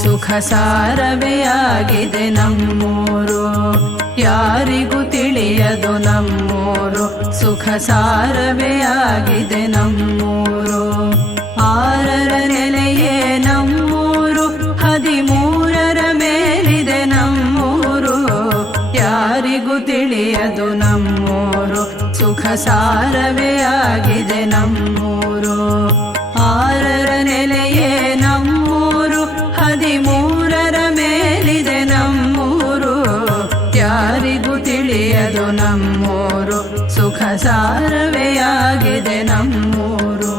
ಸುಖ ಸಾರವೆಯಾಗಿದೆ ನಮ್ಮೂರು. ಯಾರಿಗೂ ತಿಳಿಯದು ನಮ್ಮೂರು ಸುಖ ಸಾರವೆಯಾಗಿದೆ ನಮ್ಮೂರು. 6ರ ನೆಲೆಯೇ ನಮ್ಮೂರು, 13ರ ಮೇಲಿದೆ ನಮ್ಮೂರು. ಯಾರಿಗೂ ತಿಳಿಯದು ನಮ್ಮೂರು ಸುಖ ಸಾರವೆಯಾಗಿದೆ ನಮ್ಮೂರು. 6ರ ನೆಲೆಯೇ ನಮ್ಮೂರು, 13ರ ಮೇಲಿದೆ ನಮ್ಮೂರು. ಯಾರಿಗೂ ತಿಳಿಯದು ನಮ್ಮೂರು ಸುಖ ಸಾರವೆಯಾಗಿದೆ ನಮ್ಮೂರು.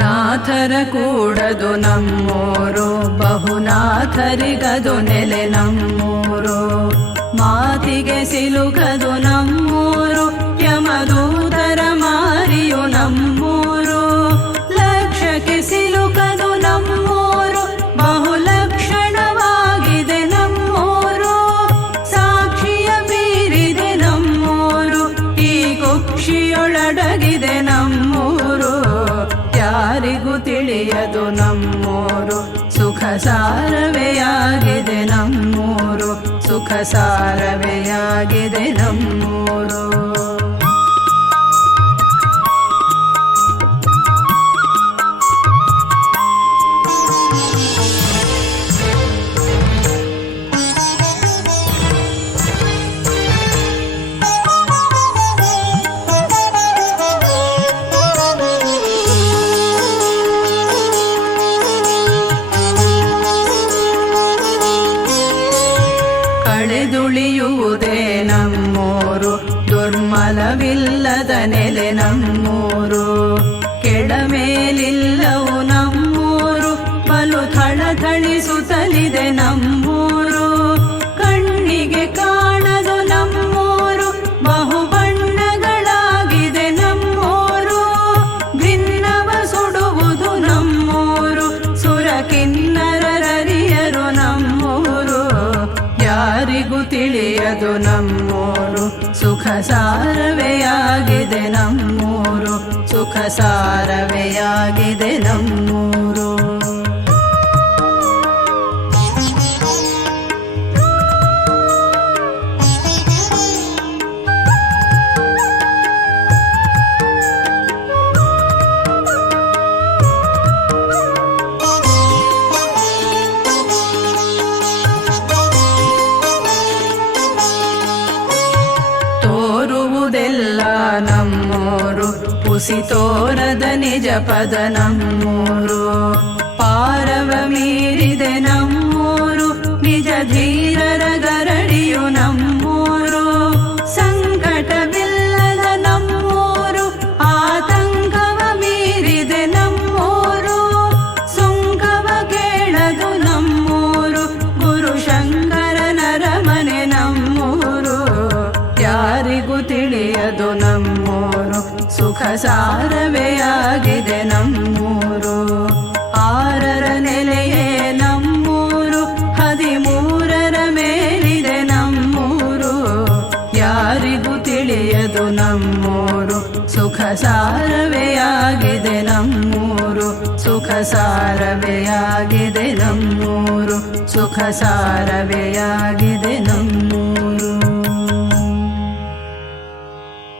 ನಾಥರ ಕೂಡದು ನಮ್ಮೂರು, ಬಹುನಾಥರಿಗದು ನೆಲೆ ನಮ್ಮೂರು. ಮಾತಿಗೆ ಸಿಲುಕದು ನಮ್ಮೂರು, ಯಮದೂತರ ಮಾರಿಯು ನಮ್ಮೂರು. ಲಕ್ಷ್ಯಕ್ಕೆ ಸಿಲುಕದು ನಮ್ಮೂರು, ಬಹುಲಕ್ಷಣವಾಗಿದೆ ನಮ್ಮೂರು. ಸಾಕ್ಷಿಯ ಮೀರಿದೆ ನಮ್ಮೂರು, ಈ ಕುಕ್ಷಿಯೊಳಡಗಿದೆ ನಮ್ಮೂರು. ಯಾರಿಗೂ ತಿಳಿಯದು ನಮ್ಮೂರು ಸುಖ ಸಾರವೆಯಾಗಿದೆ ನಮ್ಮೂರು. ಸುಖ ಸಾರವೆಯಾಗಿದೆ ನಮ್ಮೂರು. ಕಳೆದುಳಿಯುವುದೇ ನಮ್ಮೂರು, ದುರ್ಮಲವಿಲ್ಲದ ನೆಲೆ ನಮ್ಮೂರು. ಕೆಳಮೇಲಿಲ್ಲವು ನಮ್ಮೂರು, ಬಲು ಥಳಥಳಿಸುತ್ತಲಿದೆ ನಮ್ಮೂರು. ಕಣ್ಣಿಗೆ ಕಾಣದು ನಮ್ಮೂರು, ಬಹುಬಣ್ಣಗಳಾಗಿದೆ ನಮ್ಮೂರು. ಭಿನ್ನವ ಸುಡುವುದು ನಮ್ಮೂರು, ಸುರಕಿನ್ನರರಿಯರು ನಮ್ಮೂರು. ಯಾರಿಗೂ ತಿಳಿಯದು ನಮ್ಮೂರು ಸುಖ ಸಾರವೆಯಾಗಿದೆ ನಮ್ಮೂರು. ಸುಖ ಸಾರವೆಯಾಗಿದೆ ನಮ್ಮೂರು. ತೋರುವುದೆಲ್ಲ ನಮ್ಮೂರು, ಪುಸಿ ತೋರದ ನಿಜ ಪದ ನಮ್ಮೂರು. ಪಾರವ ಮೀರಿದೆ ನಮ್ಮೂರು, ನಿಜ ಧೀರರ ಗರಡಿಯು ನಮ್ಮೂರು. ಸಂಕಟವಿಲ್ಲದ ನಮ್ಮೂರು, ಆತಂಕವ ಮೀರಿದೆ ನಮ್ಮೂರು. ಸುಂಕವ ಕೇಳದು ನಮ್ಮೂರು, ಗುರು ಶಂಕರನರ ಮನೆ ನಮ್ಮೂರು. ಯಾರಿಗೂ ತಿಳಿಯದು ನಮ್ಮೂರು ಸುಖ ಸಾರವೆಯಾಗಿದೆ ನಮ್ಮೂರು. 6ರ ನೆಲೆಯೇ ನಮ್ಮೂರು, 13ರ ಮೇಲಿದೆ ನಮ್ಮೂರು. ಯಾರಿಗೂ ತಿಳಿಯದು ನಮ್ಮೂರು ಸುಖ ಸಾರವೆಯಾಗಿದೆ ನಮ್ಮೂರು. ಸುಖ ಸಾರವೆಯಾಗಿದೆ ನಮ್ಮೂರು. ಸುಖ ಸಾರವೆಯಾಗಿದೆ ನಮ್ಮೂರು.